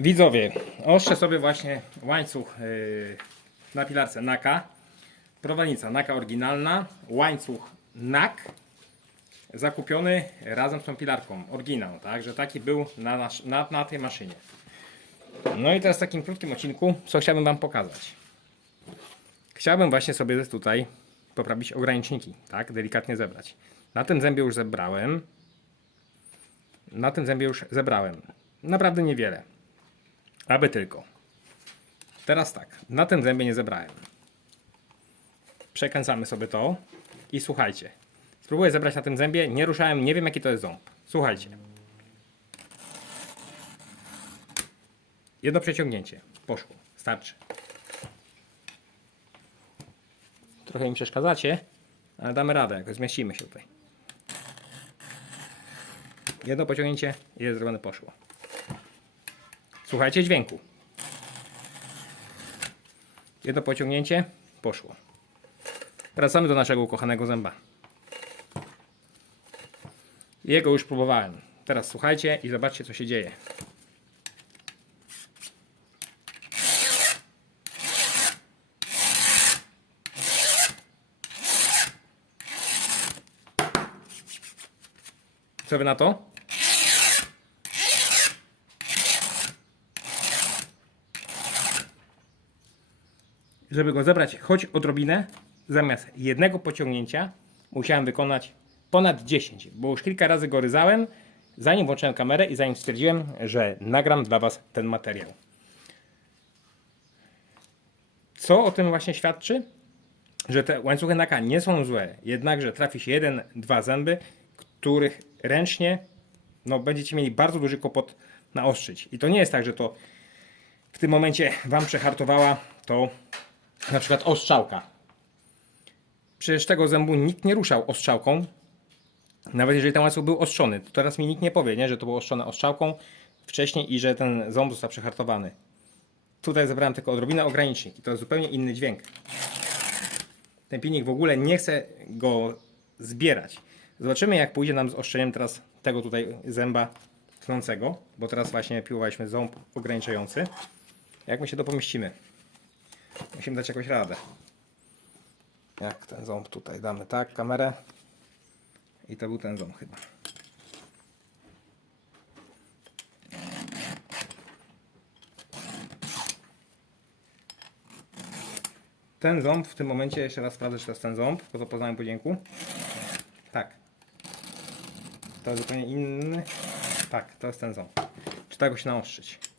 Widzowie, ostrzę sobie właśnie łańcuch yy, na pilarce Naka. Prowadnica Naka oryginalna, łańcuch NAK zakupiony razem z tą pilarką, oryginał, tak, że taki był na, nasz, na, na tej maszynie. No i teraz w takim krótkim odcinku, co chciałbym Wam pokazać. Chciałbym właśnie sobie tutaj poprawić ograniczniki, tak, delikatnie zebrać. Na tym zębie już zebrałem. Na tym zębie już zebrałem. Naprawdę niewiele. Aby tylko. Teraz tak, na tym zębie nie zebrałem. Przekręcamy sobie to i słuchajcie. Spróbuję zebrać na tym zębie, nie ruszałem, nie wiem jaki to jest ząb. Słuchajcie. Jedno przeciągnięcie. Poszło. Starczy. Trochę im przeszkadzacie, ale damy radę, jakoś zmieścimy się tutaj. Jedno pociągnięcie i jest zrobione, poszło. Słuchajcie dźwięku. Jedno pociągnięcie, poszło. Wracamy do naszego ukochanego zęba. Jego już próbowałem. Teraz słuchajcie i zobaczcie, co się dzieje. Co wy na to? Żeby go zebrać choć odrobinę, zamiast jednego pociągnięcia musiałem wykonać ponad 10, bo już kilka razy go ryzałem, zanim włączyłem kamerę i zanim stwierdziłem, że nagram dla Was ten materiał. Co o tym właśnie świadczy? Że te łańcuchy naka nie są złe, jednakże trafi się jeden, dwa zęby, których ręcznie no, będziecie mieli bardzo duży kłopot naostrzyć. I to nie jest tak, że to w tym momencie Wam przehartowała to na przykład ostrzałka. Przecież tego zębu nikt nie ruszał ostrzałką, nawet jeżeli ten łańcuch był ostrzony. To teraz mi nikt nie powie, nie, że to było ostrzone ostrzałką wcześniej i że ten ząb został przehartowany. Tutaj zebrałem tylko odrobinę ogranicznik i to jest zupełnie inny dźwięk. Ten pilnik w ogóle nie chce go zbierać. Zobaczymy jak pójdzie nam z ostrzeniem teraz tego tutaj zęba tnącego, bo teraz właśnie piłowaliśmy ząb ograniczający. Jak my się to pomieścimy? Musimy dać jakąś radę. Jak ten ząb tutaj damy, tak, kamerę. I to był ten ząb chyba. Ten ząb w tym momencie, jeszcze raz sprawdzę, czy to jest ten ząb, to poznałem po dźwięku. Tak. To jest zupełnie inny. Tak, to jest ten ząb. Czy tak go się naostrzyć?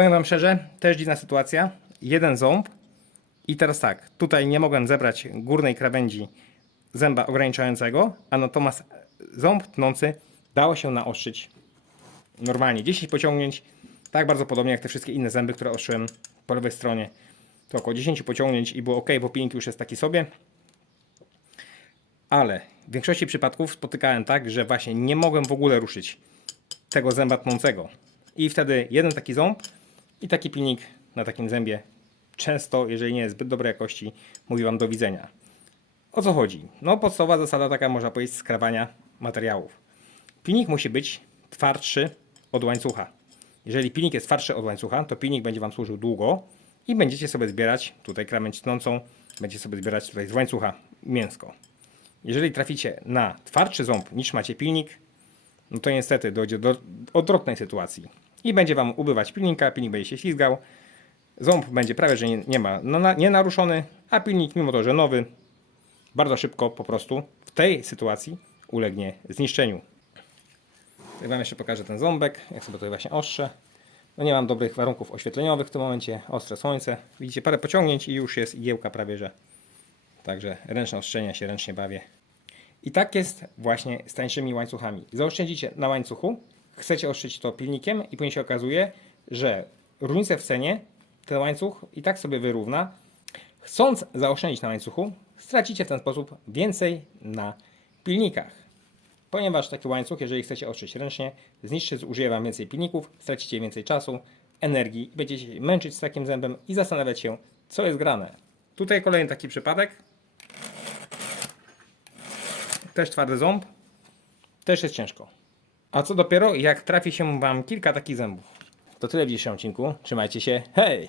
Powiem Wam szczerze, też dziwna sytuacja. Jeden ząb i teraz tak, tutaj nie mogłem zebrać górnej krawędzi zęba ograniczającego, a natomiast ząb tnący dało się naostrzyć normalnie. 10 pociągnięć, tak bardzo podobnie jak te wszystkie inne zęby, które ostrzyłem po lewej stronie. To około 10 pociągnięć i było ok, bo pilnik już jest taki sobie. Ale w większości przypadków spotykałem tak, że właśnie nie mogłem w ogóle ruszyć tego zęba tnącego. I wtedy jeden taki ząb i taki pilnik na takim zębie często, jeżeli nie jest zbyt dobrej jakości, mówi Wam do widzenia. O co chodzi? No podstawowa zasada taka, można powiedzieć, skrawania materiałów. Pilnik musi być twardszy od łańcucha. Jeżeli pilnik jest twardszy od łańcucha, to pilnik będzie Wam służył długo i będziecie sobie zbierać tutaj krawędź tnącą, będziecie sobie zbierać tutaj z łańcucha mięsko. Jeżeli traficie na twardszy ząb niż macie pilnik, no to niestety dojdzie do odwrotnej sytuacji. I będzie Wam ubywać pilnika, pilnik będzie się ślizgał, ząb będzie prawie, że nie, nie ma no, nie naruszony, a pilnik, mimo to, że nowy, bardzo szybko po prostu w tej sytuacji ulegnie zniszczeniu. Tutaj Wam jeszcze pokażę ten ząbek, jak sobie tutaj właśnie ostrze. No nie mam dobrych warunków oświetleniowych w tym momencie, ostre słońce. Widzicie parę pociągnięć i już jest igiełka prawie, że Także ręczne ostrzenia się ręcznie bawię. I tak jest właśnie z tańszymi łańcuchami. Zaoszczędzicie na łańcuchu, chcecie ostrzyć to pilnikiem i później się okazuje, że różnicę w cenie ten łańcuch i tak sobie wyrówna. Chcąc zaoszczędzić na łańcuchu, stracicie w ten sposób więcej na pilnikach. Ponieważ taki łańcuch, jeżeli chcecie ostrzyć ręcznie, zniszczy, zużyje Wam więcej pilników, stracicie więcej czasu, energii będziecie się męczyć z takim zębem i zastanawiać się, co jest grane. Tutaj kolejny taki przypadek. Też twardy ząb. Też jest ciężko. A co dopiero, jak trafi się Wam kilka takich zębów. To tyle w dzisiejszym odcinku. Trzymajcie się. Hej!